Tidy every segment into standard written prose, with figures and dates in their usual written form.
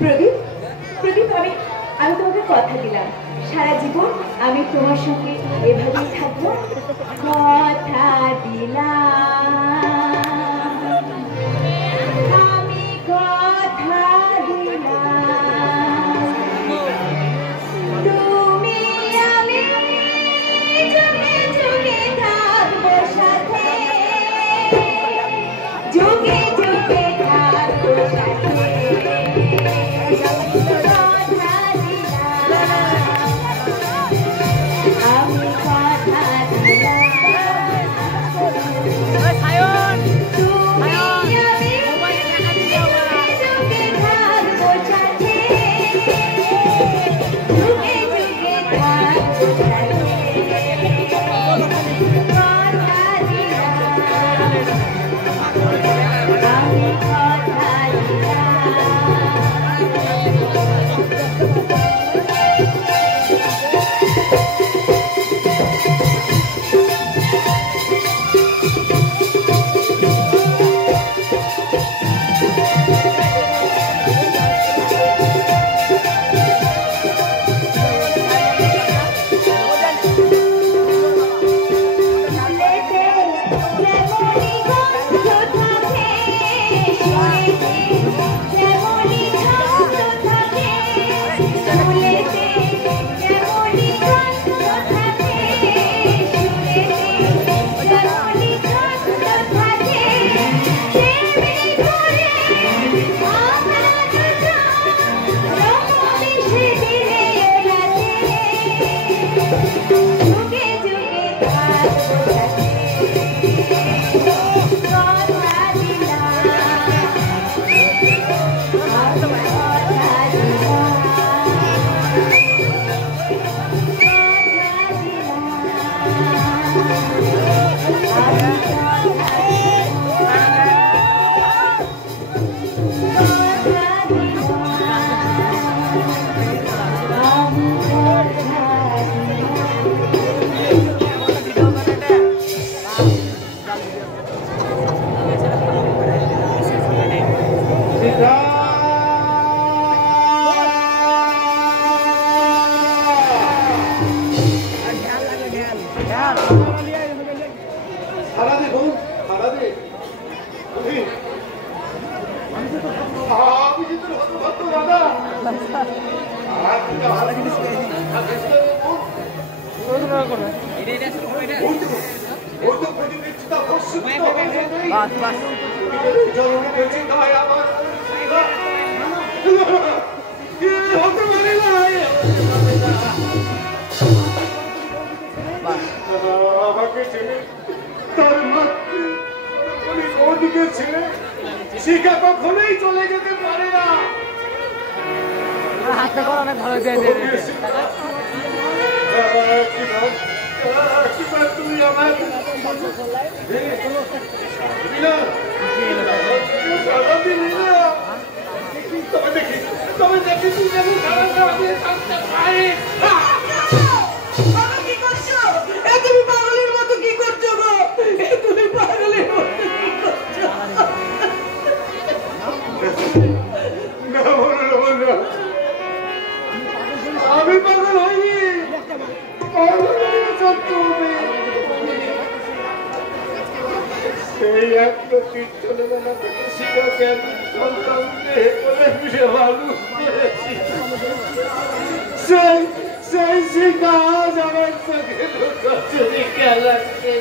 প্রদীপ, প্রদীপ, আমি তোমাকে কথা দিলাম সারা জীবন আমি তোমার সঙ্গে এভাবেই থাকবো। কথা দিলাম, আমি কথা দিলাম, তুমি আমি যুগে যুগে থাকবো সাথে, যুগে যুগে থাকবো সাথে। শিখা কখনোই চলে যেতে পারে না। হাতটা কর অনেক ভালো দিয়ে তুমি আমার তবে দেখি তুমি যেন থাকতে পারি। কি করছো? তুমি পাগলের মতো কি করছো গো? তুমি পাগলের মতো কি করছো? আমি পাগল হইনি, সেই একটা ছোটবেলা থেকে শিখাকে সন্তান বলে মানুষ করেছি, সেই শিখা আজ আমার চোখে লুকোচুরি খেলাচ্ছে।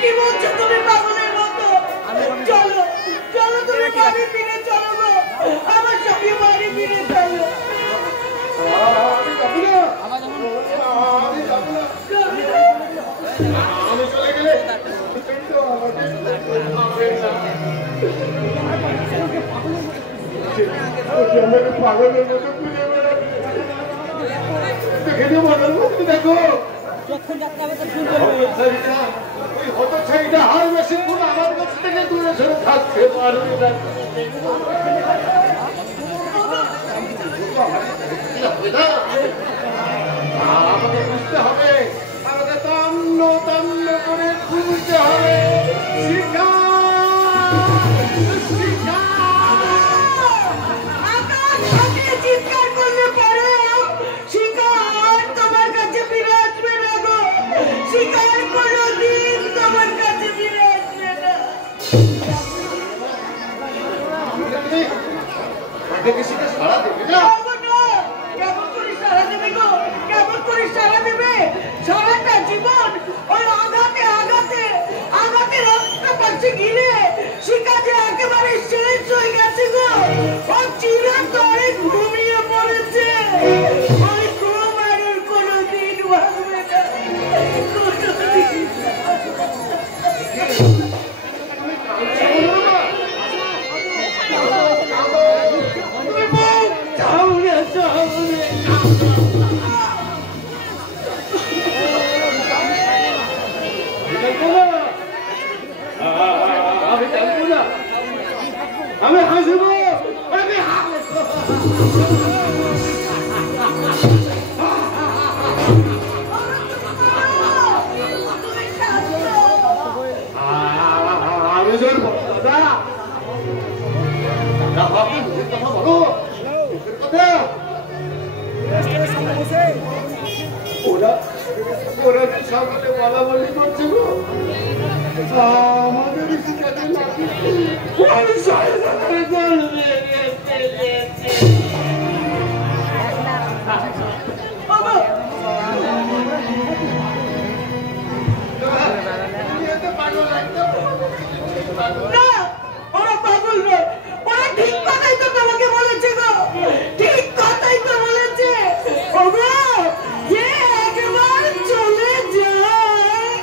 কি বলছো তুমি পাগলের মতো? চলো চলো, তুমি বাড়ি ফিরে চলো গো, আমার সঙ্গে বাড়ি ফিরে চলো। আমি যাবো না, আমি যাবো না, আমি চলে গেলে পাগলের মতো খুঁজে বেড়াচ্ছি। দেখো যখন যাত্রা হবে বুঝতে পারবে না। আমাকে বুঝতে হবে, আমাকে তন্ন তন্ন করে খুঁজতে হবে। শিখা শিখা আকাশ ফাটিয়ে চিৎকার করলে পরে শিকার তোমার কাছে ফিরে আসবে না গো। শিকার কোনোদিন তোমার কাছে ফিরে আসবে না। তাকে শিখে সারা দেবে না। কেমন করে সারা দেবে গো? কেমন করে সারা দেবে? সারাটা জীবন ওই আঘাতে আঘাতে আঘাতে রক্ত পাচ্ছে ঘিরে শিকা যে একেবারে শেষ হয়ে গেছে গো। ও চিরতরে ঘুমিয়ে পড়েছে। ওই ঘুম আর ওর কোনোদিন ভাঙবে না, কোনোদিন। আমি জানবো না, আমি হাসবো, আমি আমি জোর দাদা কথা বলো কথা। ওরা ওরা যে সামনে বলা বলি করছে গো, আমাদের শিখাতে না, ওরা পাগল নয়, ওরা ঠিক কথাই তো তোমাকে বলেছে গো, ঠিক কথাই তো বলেছে। ওগো, যে একবার চলে যায়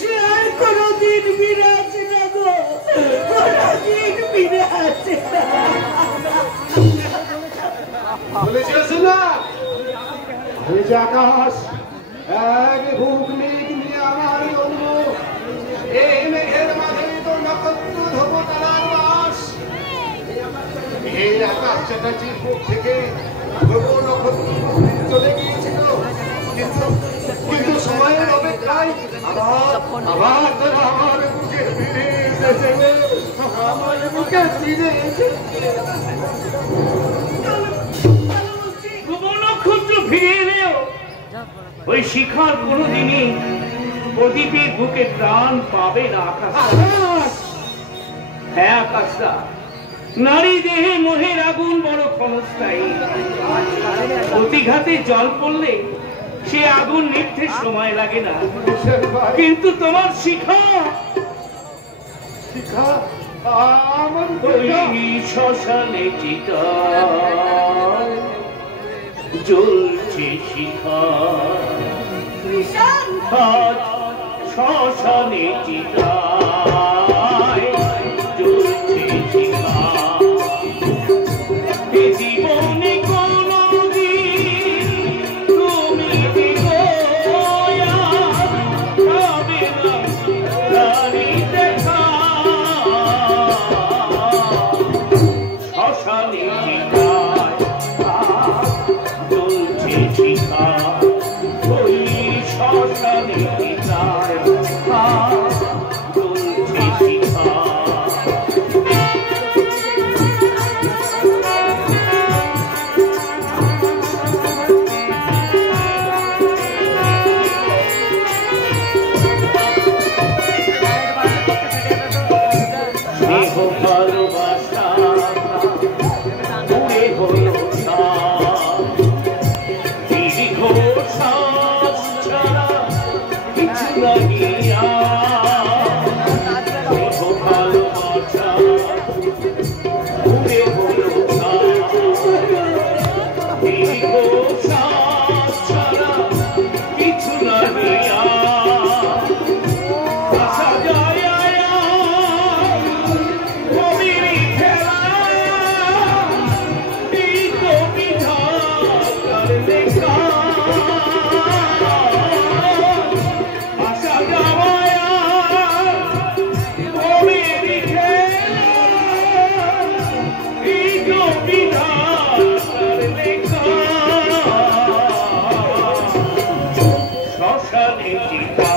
সে আর কোনোদিন ফিরে আসে না গো, কোনোদিন ফিরে আসে না। বলেছিস না আমি যে আকাশ এক বুক মেঘ নিয়ে আমার জন্ম, এই মেঘের মাঝে তো নক্ষত্র ধব তারার বাস। এই আকাশ চ্যাটার্জির বুক থেকে ধব নক্ষত্র চলে গিয়েছিল, কিন্তু সময়ের অপেক্ষায় আবার তারা আমার বুকে ফিরে এসেছে, আমার বুকে ফিরে এসেছে। নক্ষত্র ফিরে এলেও ওই শিখার কোনোদিনই প্রদীপের বুকে প্রাণ পাবে না। আকাশ, হ্যাঁ আকাশটা, নারী দেহে মোহের আগুন বড় ক্ষণস্থায়ী। প্রতিঘাতে জল পড়লে সে আগুন নিভতে সময় লাগে না, কিন্তু তোমার শিখা শিখা আমার ওই শ্মশানে চিতা জ্বলছে শিখা, কৃষণ আজ শ্মশানে চিতায় জ্বলছে শিখা। এ জীবনে কোনোদিন তুমি বিগয়া পাবে না তারি দেখা, শ্মশানে চিতায় জ্বলছে শিখা, ওই শ্মশানে চিতায় জ্বলছে শ্মশানে চিতা